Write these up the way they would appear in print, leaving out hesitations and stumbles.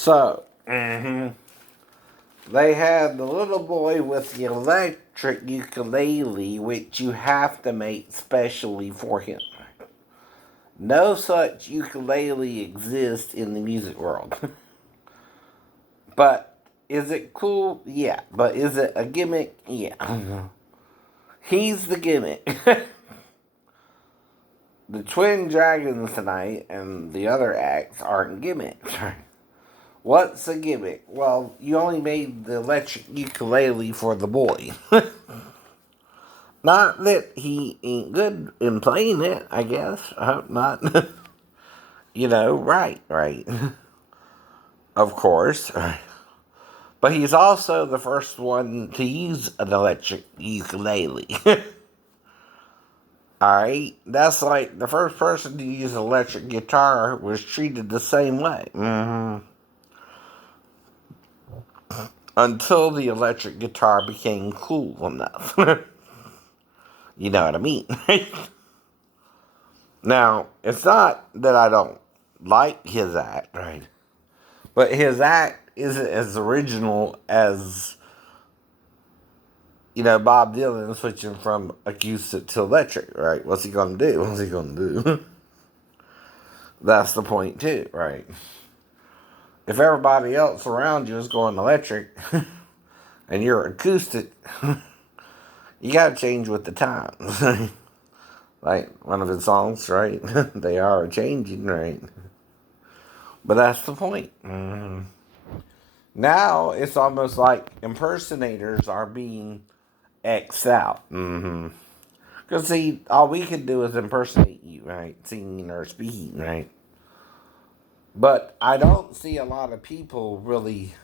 So, they had the little boy with the electric ukulele, which you have to make specially for him. No such ukulele exists in the music world. But is it cool? Yeah. But is it a gimmick? Yeah. He's the gimmick. The Twin Dragons tonight and the other acts aren't gimmicks. What's a gimmick? Well, you only made the electric ukulele for the boy. Not that he ain't good in playing it, I guess. I hope not. Right. Of course. But he's also the first one to use an electric ukulele. Alright? That's like the first person to use an electric guitar was treated the same way. Until the electric guitar became cool enough. You know what I mean? Now, it's not that I don't like his act, right? But his act isn't as original as, Bob Dylan switching from acoustic to electric, right? What's he gonna do? That's the point too, right? If everybody else around you is going electric and you're acoustic, you gotta change with the times. Like one of his songs, right? They are changing, right? But that's the point. Now it's almost like impersonators are being X'd out. Because, see, all we can do is impersonate you, right? Singing or speaking, right? But I don't see a lot of people really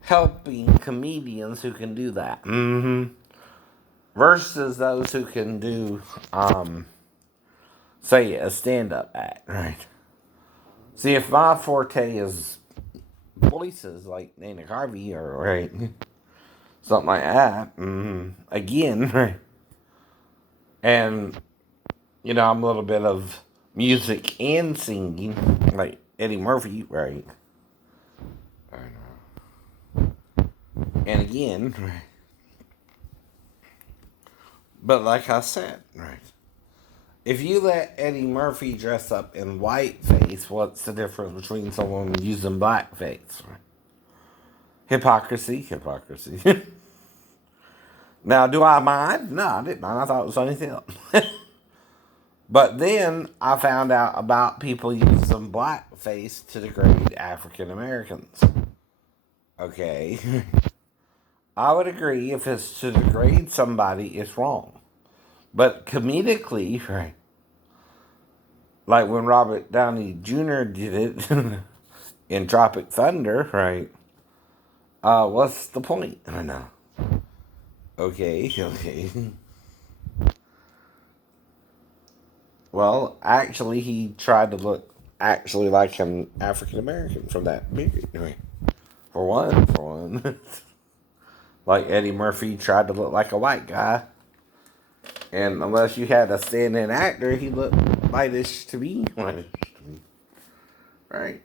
helping comedians who can do that. Versus those who can do, say, a stand-up act, right? See, if my forte is voices like Dana Carvey or, right, something like that, again, right? And, I'm a little bit of music and singing, like Eddie Murphy, right? And again, right? But like I said, right? If you let Eddie Murphy dress up in whiteface, what's the difference between someone using blackface? Right? Hypocrisy. Now, do I mind? No, I didn't mind. I thought it was anything else. But then I found out about people using blackface to degrade African Americans. Okay. I would agree if it's to degrade somebody, it's wrong. But comedically, right? Like when Robert Downey Jr. did it in Tropic Thunder, right? What's the point? I know. Okay. Well, actually, he tried to look actually like an African American from that period. Right? For one. Like Eddie Murphy tried to look like a white guy. And unless you had a stand-in actor, he looked whitish to me. Right?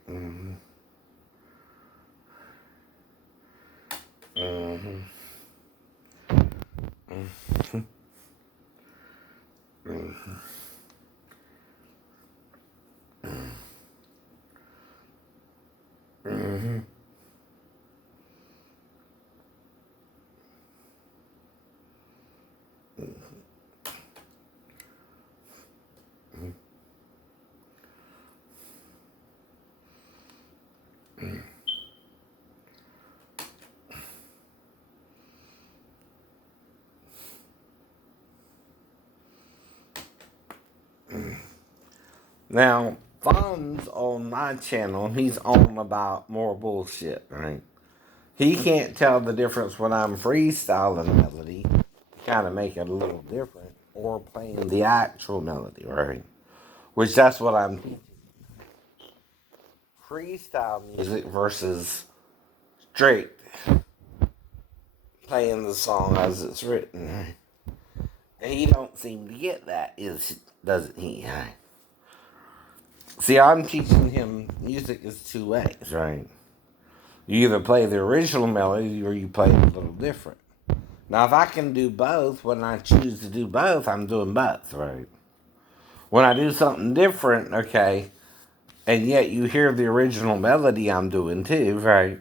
Now, Fonz on my channel, he's on about more bullshit, right? He can't tell the difference when I'm freestyling melody, to kind of make it a little different, or playing the actual melody, right? Which that's what I'm teaching. Freestyle music versus straight playing the song as it's written, right? And he don't seem to get that, doesn't he? Right? See, I'm teaching him music is two ways, right? You either play the original melody or you play it a little different. Now, if I can do both, when I choose to do both, I'm doing both, right? When I do something different, okay, and yet you hear the original melody I'm doing too, right?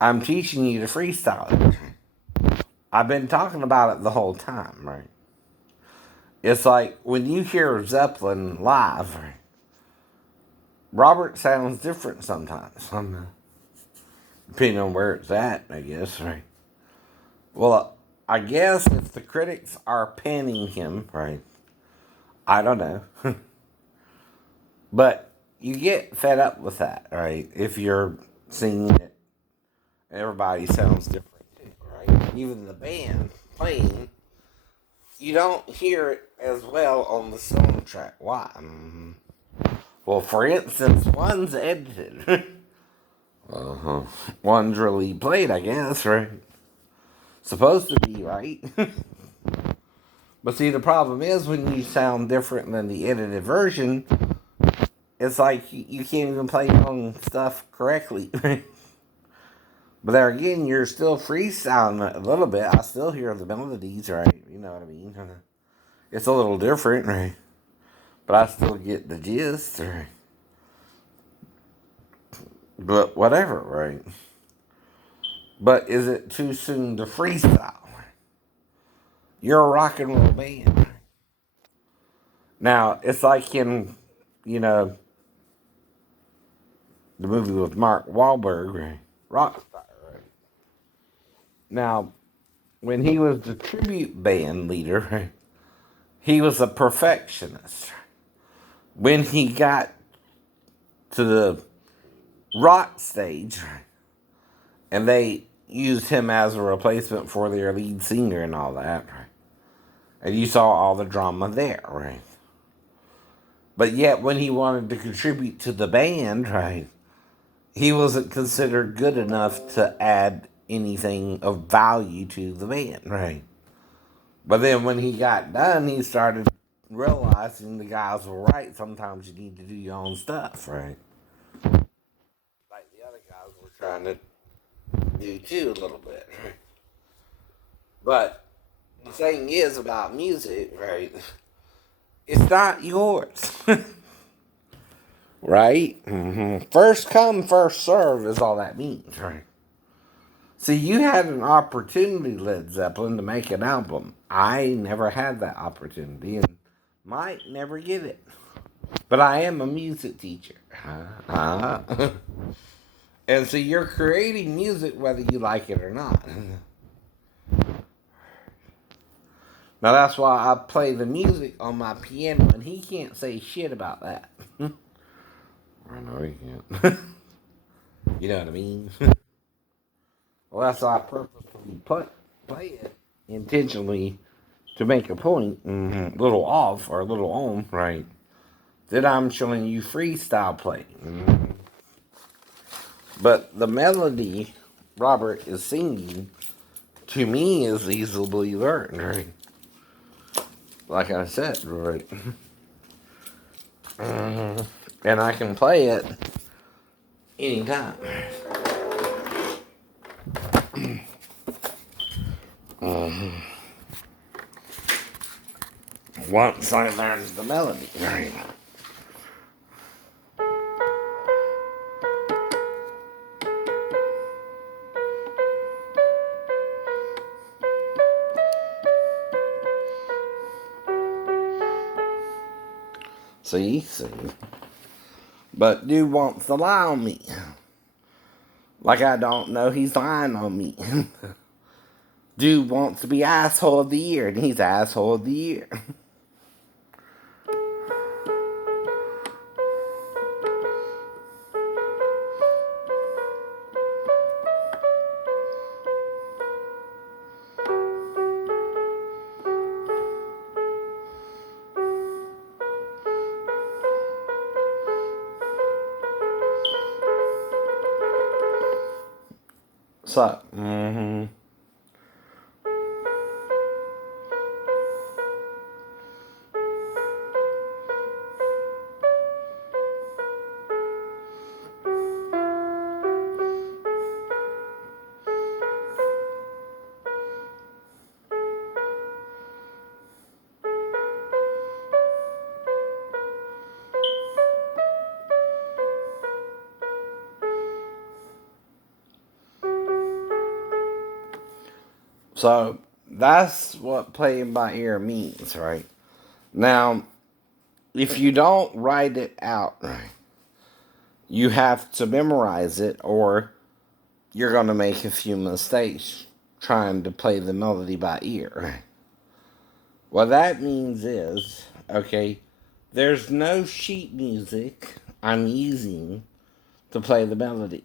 I'm teaching you to freestyle it. I've been talking about it the whole time, right? It's like when you hear Zeppelin live, right? Robert sounds different sometimes, depending on where it's at, I guess, right? Well, I guess if the critics are panning him, right? I don't know. But you get fed up with that, right? If you're singing it, everybody sounds different, right? Even the band playing, you don't hear it as well on the soundtrack. Why? Well, for instance, one's edited. uh-huh. One's really played, I guess, right? Supposed to be, right? But see, the problem is when you sound different than the edited version, it's like you can't even play your own stuff correctly. But there again, you're still freestyling a little bit. I still hear the melodies, right? You know what I mean? It's a little different, right? But I still get the gist, right? But whatever, right? But is it too soon to freestyle? You're a rock and roll band. Now, it's like in, you know, the movie with Mark Wahlberg, right? Rockstar, right? Now, when he was the tribute band leader, right, he was a perfectionist. When he got to the rock stage, right, and they used him as a replacement for their lead singer and all that, right? And you saw all the drama there, right? But yet, when he wanted to contribute to the band, right, he wasn't considered good enough to add anything of value to the band, right? But then when he got done, he started realizing the guys were right. Sometimes you need to do your own stuff, right? Like the other guys were trying to do too a little bit, right? But the thing is about music, right? It's not yours, right? First come, first serve is all that means, right? See, you had an opportunity, Led Zeppelin, to make an album. I never had that opportunity and might never get it. But I am a music teacher. And so you're creating music whether you like it or not. Now that's why I play the music on my piano and he can't say shit about that. I know he can't. You know what I mean? Well, that's why I purposely play it intentionally to make a point, a little off or a little on, right? That I'm showing you freestyle play. But the melody Robert is singing to me is easily learned, right? Like I said, right? And I can play it anytime. Once I learned the melody, right? See? But dude wants to lie on me. Like I don't know he's lying on me. Dude wants to be asshole of the year, and he's asshole of the year. So, So that's what playing by ear means, right? Now, if you don't write it out right, you have to memorize it, or you're going to make a few mistakes trying to play the melody by ear. What that means is, okay, there's no sheet music I'm using to play the melody.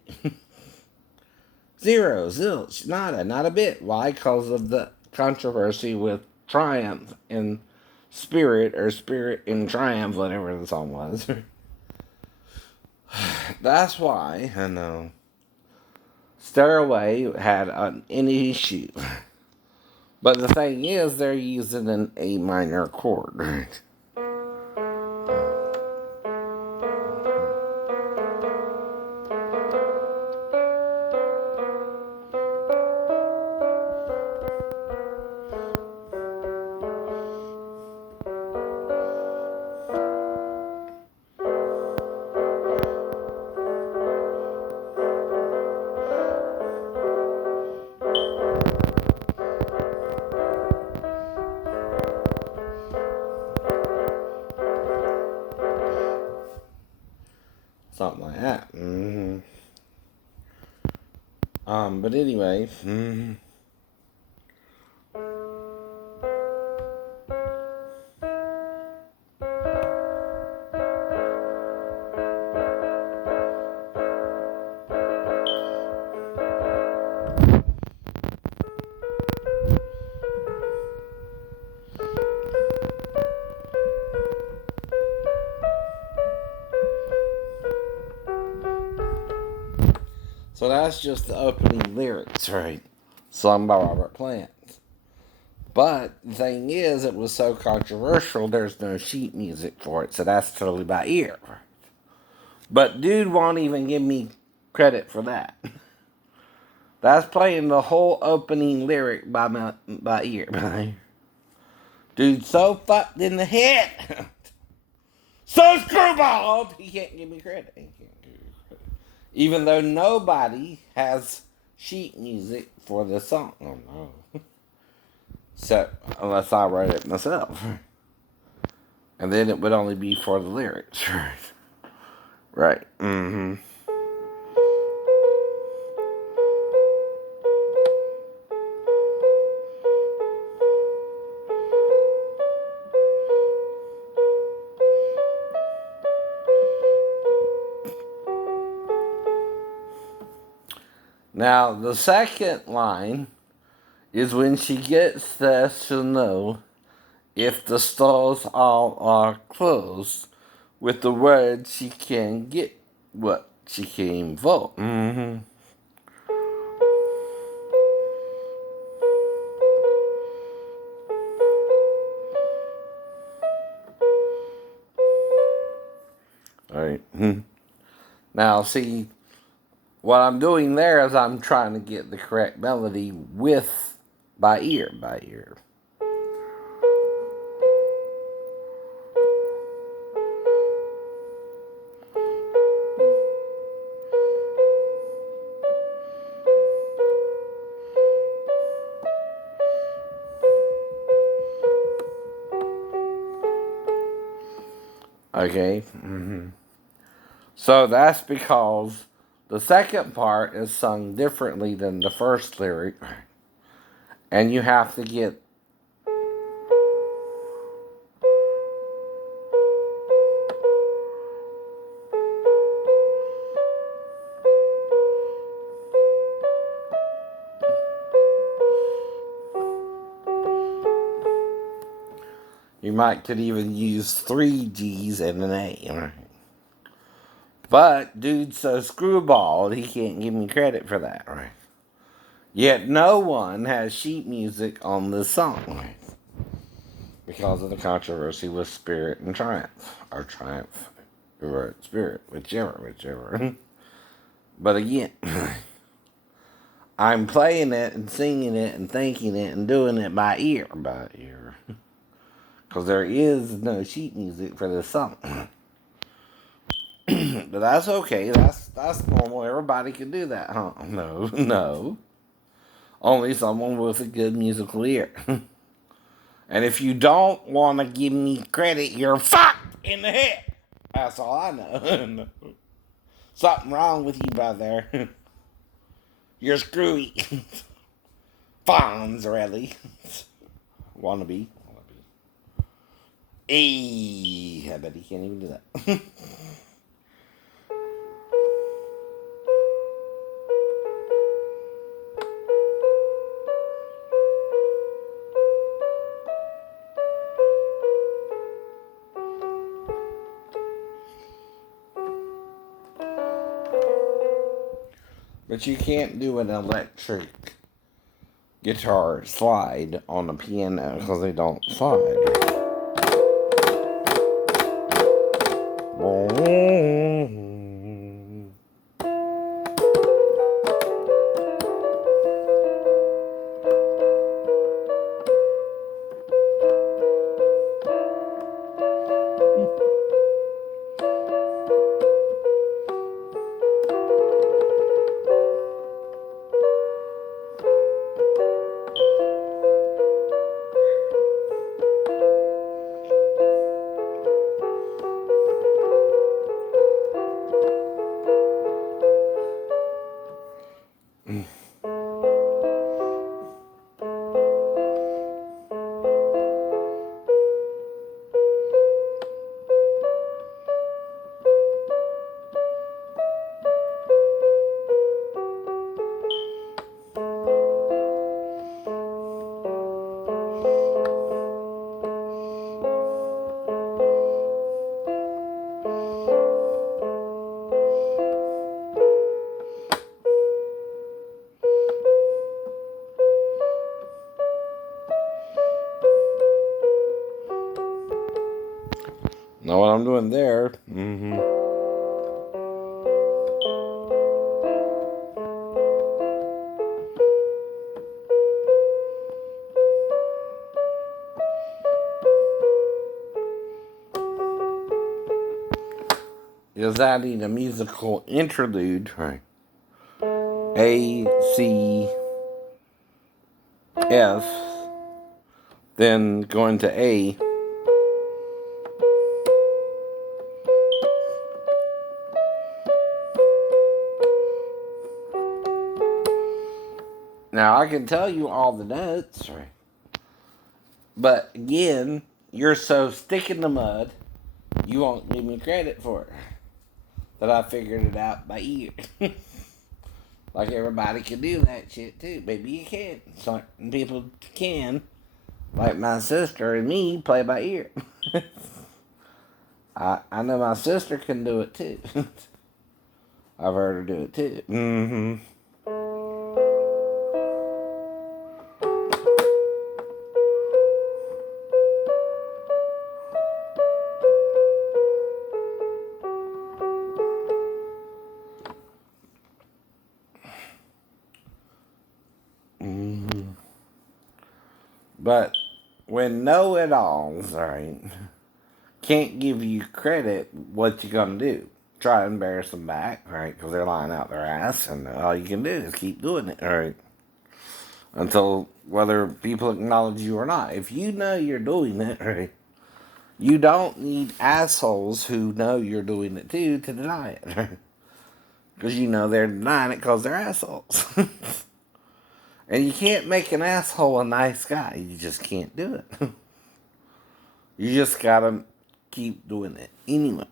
Zero, zilch, nada, not a bit. Why? Because of the controversy with Triumph and Spirit, or Spirit in Triumph, whatever the song was. That's why, I know, Stairway had an issue. But the thing is, they're using an A minor chord. Something like that. But anyway. So that's just the opening lyrics, right? Sung by Robert Plant. But the thing is, it was so controversial, there's no sheet music for it, so that's totally by ear. But dude won't even give me credit for that. That's playing the whole opening lyric by ear. Dude, so fucked in the head. So screwballed, he can't give me credit. Even though nobody has sheet music for the song. Oh no. So, unless I write it myself. And then it would only be for the lyrics. Right. Now, the second line is when she gets there, she'll know if the stores all are closed. With the words, she can get what she came for. All right. Now, see, what I'm doing there is I'm trying to get the correct melody with by ear. Okay? So that's because the second part is sung differently than the first lyric. And you have to get could even use 3 G's and an A. But dude's so screwballed, he can't give me credit for that, right? Yet no one has sheet music on this song, right? Because of the controversy with Spirit and Triumph. Or Triumph, or Spirit, whichever. But again, I'm playing it and singing it and thinking it and doing it by ear. Because there is no sheet music for this song. But that's okay. That's normal. Everybody can do that, huh? No. Only someone with a good musical ear. And if you don't want to give me credit, you're fucked in the head. That's all I know. Something wrong with you, brother. You're screwy. Fonzarelli. Wannabe. I bet he can't even do that. But you can't do an electric guitar slide on a piano because they don't slide. Know what I'm doing there? Is adding a musical interlude, right? A, C, F, then going to A. Now I can tell you all the notes, right? But again, you're so stick in the mud, you won't give me credit for it. That I figured it out by ear. Like everybody can do that shit too. Maybe you can. Certain people can. Like my sister and me play by ear. I know my sister can do it too. I've heard her do it too. But when know-it-alls, right, can't give you credit, what you gonna do? Try to embarrass them back, right? Because they're lying out their ass, and all you can do is keep doing it, right? Until whether people acknowledge you or not. If you know you're doing it, right, you don't need assholes who know you're doing it too to deny it, right? Because you know they're denying it because they're assholes. And you can't make an asshole a nice guy. You just can't do it. You just gotta keep doing it anyway.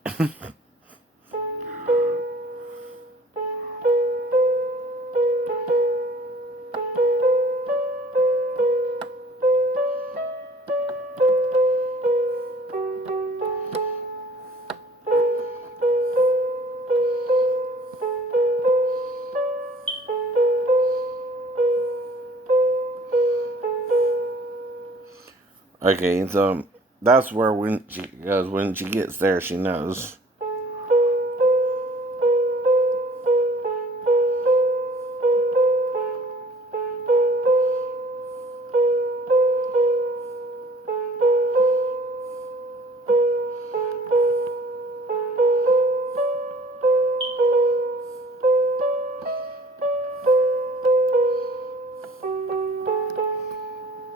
Okay, so that's where when she goes, when she gets there, she knows.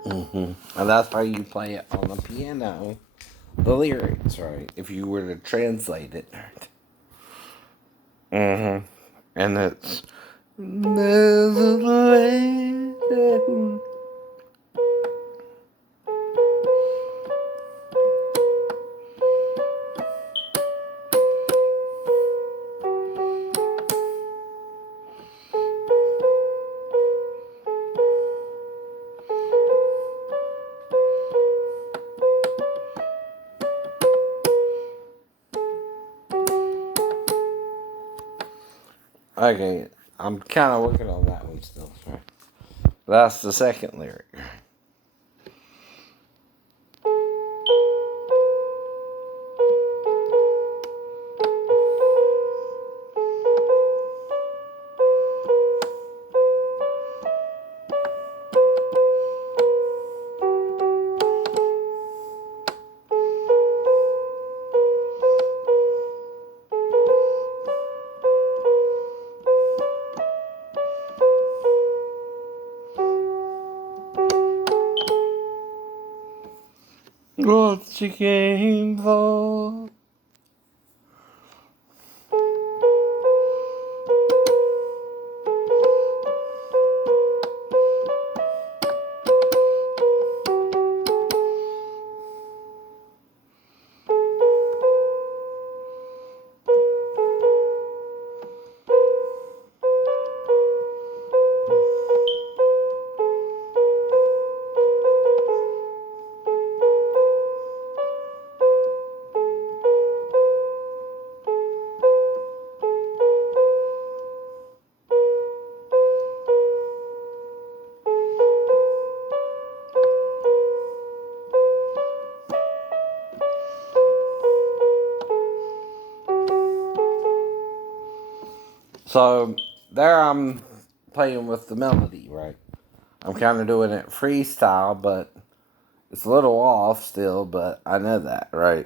And that's how you play it on the piano. The lyrics, right? If you were to translate it. And it's there's a lady. Okay, I'm kind of working on that one still. Right? That's the second lyric. What you came for? So there I'm playing with the melody, right? I'm kind of doing it freestyle, but it's a little off still, but I know that, right?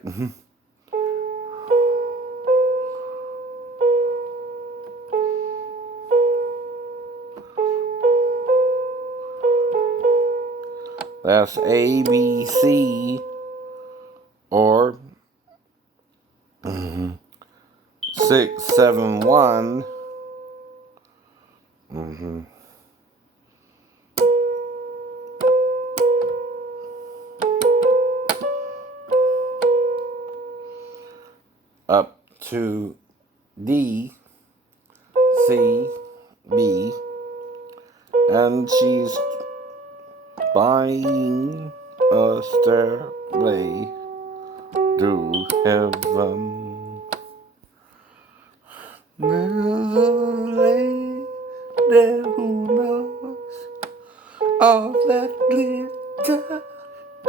That's A, B, C, or 6, 7, 1. Up to D, C, B, and she's buying a stairway to heaven. There's a lady who knows all that glitter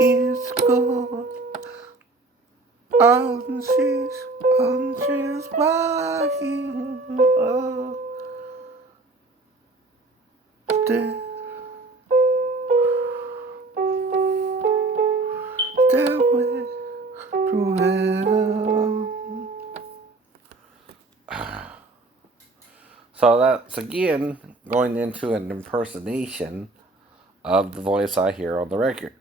is gold. And she's buying a stairway to heaven. So that's again going into an impersonation of the voice I hear on the record.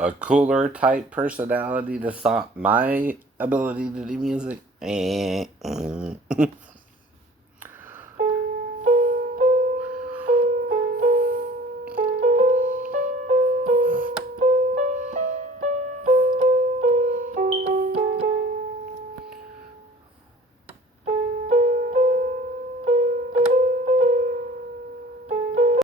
A cooler type personality to stop my ability to do music.